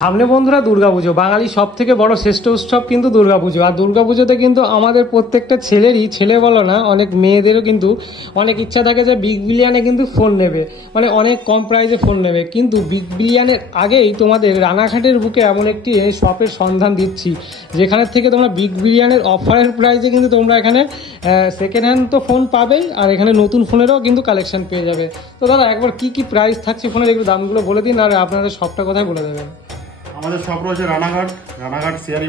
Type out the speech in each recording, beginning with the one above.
সামনে বন্ধুরা দুর্গাপুজো, বাঙালি সব থেকে বড় শ্রেষ্ঠ উৎসব কিন্তু দুর্গাপুজো। আর দুর্গাপুজোতে কিন্তু আমাদের প্রত্যেকটা ছেলেরই, ছেলে বলো না, অনেক মেয়েদেরও কিন্তু অনেক ইচ্ছা থাকে যে বিগ বিলিয়নে কিন্তু ফোন নেবে, মানে অনেক কম প্রাইসে ফোন নেবে। কিন্তু বিগ বিলিয়নের আগেই তোমাদের রানাঘাটের বুকে এমন একটি শপের সন্ধান দিচ্ছি, যেখানে থেকে তোমরা বিগ বিলিয়নের অফারের প্রাইসে কিন্তু তোমরা এখানে সেকেন্ড হ্যান্ড তো ফোন পাবেই, আর এখানে নতুন ফোনেরও কিন্তু কালেকশন পেয়ে যাবে। তো দাদা, একবার কি কি প্রাইস থাকছে ফোনের, একটু দামগুলো বলে দিন, আর আপনাদের শপটা কোথায় বলে দেবেন। আমাদের শপ রয়েছে রানাঘাট সিআরি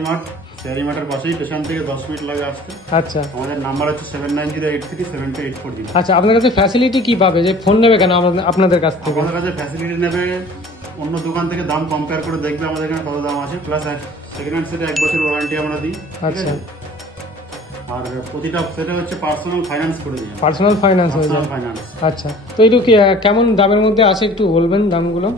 মার্টের পাশেই, স্টেশন থেকে 10 মিনিট লাগে আসতে। আচ্ছা, আমাদের নাম্বার হচ্ছে 7908372840। আচ্ছা, আপনার কাছে ফ্যাসিলিটি কি পাবে, যে ফোন নেবে কেন আপনাদের কাছ থেকে? আমাদের কাছে ফ্যাসিলিটি নেবে, অন্য দোকান থেকে দাম কম্পেয়ার করে দেখবে আমাদের এখানে কত দাম আছে, প্লাস সেকেন্ড হ্যান্ড সেটে 1 বছর ওয়ারেন্টি আমরা দিই। আচ্ছা, আর প্রতিটা সেটে হচ্ছে পার্সোনাল ফাইন্যান্স করে দিই। পার্সোনাল ফাইন্যান্স হয়ে যায়। আচ্ছা, তো একটু কেমন দামের মধ্যে আছে একটু বলবেন দামগুলো,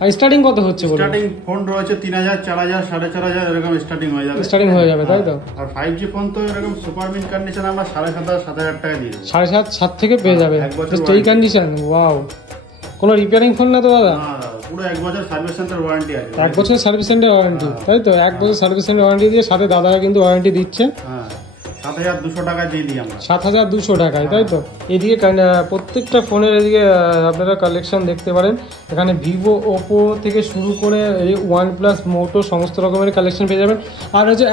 আর স্টার্টিং কত হচ্ছে? স্টার্টিং ফোন রয়েছে 3000, 4000, 4500 এরকম স্টার্টিং হয়ে যাবে। স্টার্টিং হয়ে যাবে, তাই তো? আর 5G ফোন তো এরকম সুপার মিন্ট কন্ডিশন আমরা 7,500 টাকা দিই। 7,500 থেকে পেয়ে যাবে এই কন্ডিশন। ওয়াও, কোনো রিপেয়ারিং ফোন না তো দাদা? পুরো 1 বছর সার্ভিস সেন্টার ওয়ারেন্টি আছে। 1 বছর সার্ভিস সেন্টার ওয়ারেন্টি, তাই তো? 1 বছর সার্ভিস সেন্টার ওয়ারেন্টি দিয়ে সাথে দাদারা কিন্তু ওয়ারেন্টি দিচ্ছে। 7,200 টাকা দিয়ে দিই আমরা। 7,200 টাকায়, তাই তো? এদিকে প্রত্যেকটা ফোনের এদিকে আপনারা কালেকশন দেখতে পারেন। এখানে ভিভো, ওপো থেকে শুরু করে OnePlus, মোটো সমস্ত রকমের কালেকশন পেয়ে যাবেন। আর হচ্ছে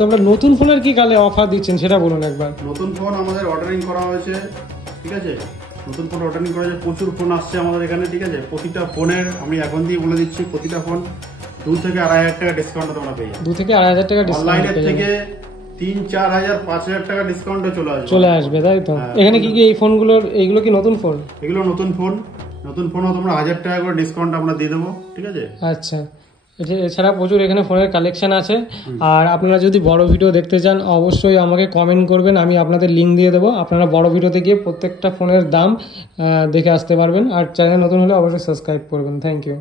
তোমরা নতুন ফোনের কি অফার দিচ্ছেন সেটা বলুন একবার। নতুন ফোন আমাদের অর্ডারিং করা হয়েছে, ঠিক আছে? নতুন ফোন অর্ডারিং করা হয়েছে, প্রচুর ফোন আসছে আমাদের এখানে, ঠিক আছে? প্রতিটা ফোনের আমি এখন দিয়ে বলে দিচ্ছি, প্রতিটা ফোন 2 থেকে 2,500 টাকা ডিসকাউন্ট তোমরা পেয়ে যাবে। 2 থেকে 2,500 টাকা ডিসকাউন্ট। অনলাইনের থেকে 3, 4,000, 5,000 টাকা ডিসকাউন্টে চলে আসবে, তাই তো? এখানে কি কি এই ফোনগুলোর, এইগুলো কি নতুন ফোন? এগুলো নতুন ফোনও তোমরা 1,000 টাকা করে ডিসকাউন্ট আমরা দিয়ে দেবো, ঠিক আছে? আচ্ছা, এছাড়া প্রচুর এখানে ফোনের কালেকশন আছে। আর আপনারা যদি বড় ভিডিও দেখতে চান অবশ্যই আমাকে কমেন্ট করবেন, আমি আপনাদের লিঙ্ক দিয়ে দেবো। আপনারা বড় ভিডিওতে গিয়ে প্রত্যেকটা ফোনের দাম দেখে আসতে পারবেন। আর চ্যানেল নতুন হলে অবশ্যই সাবস্ক্রাইব করবেন। Thank you.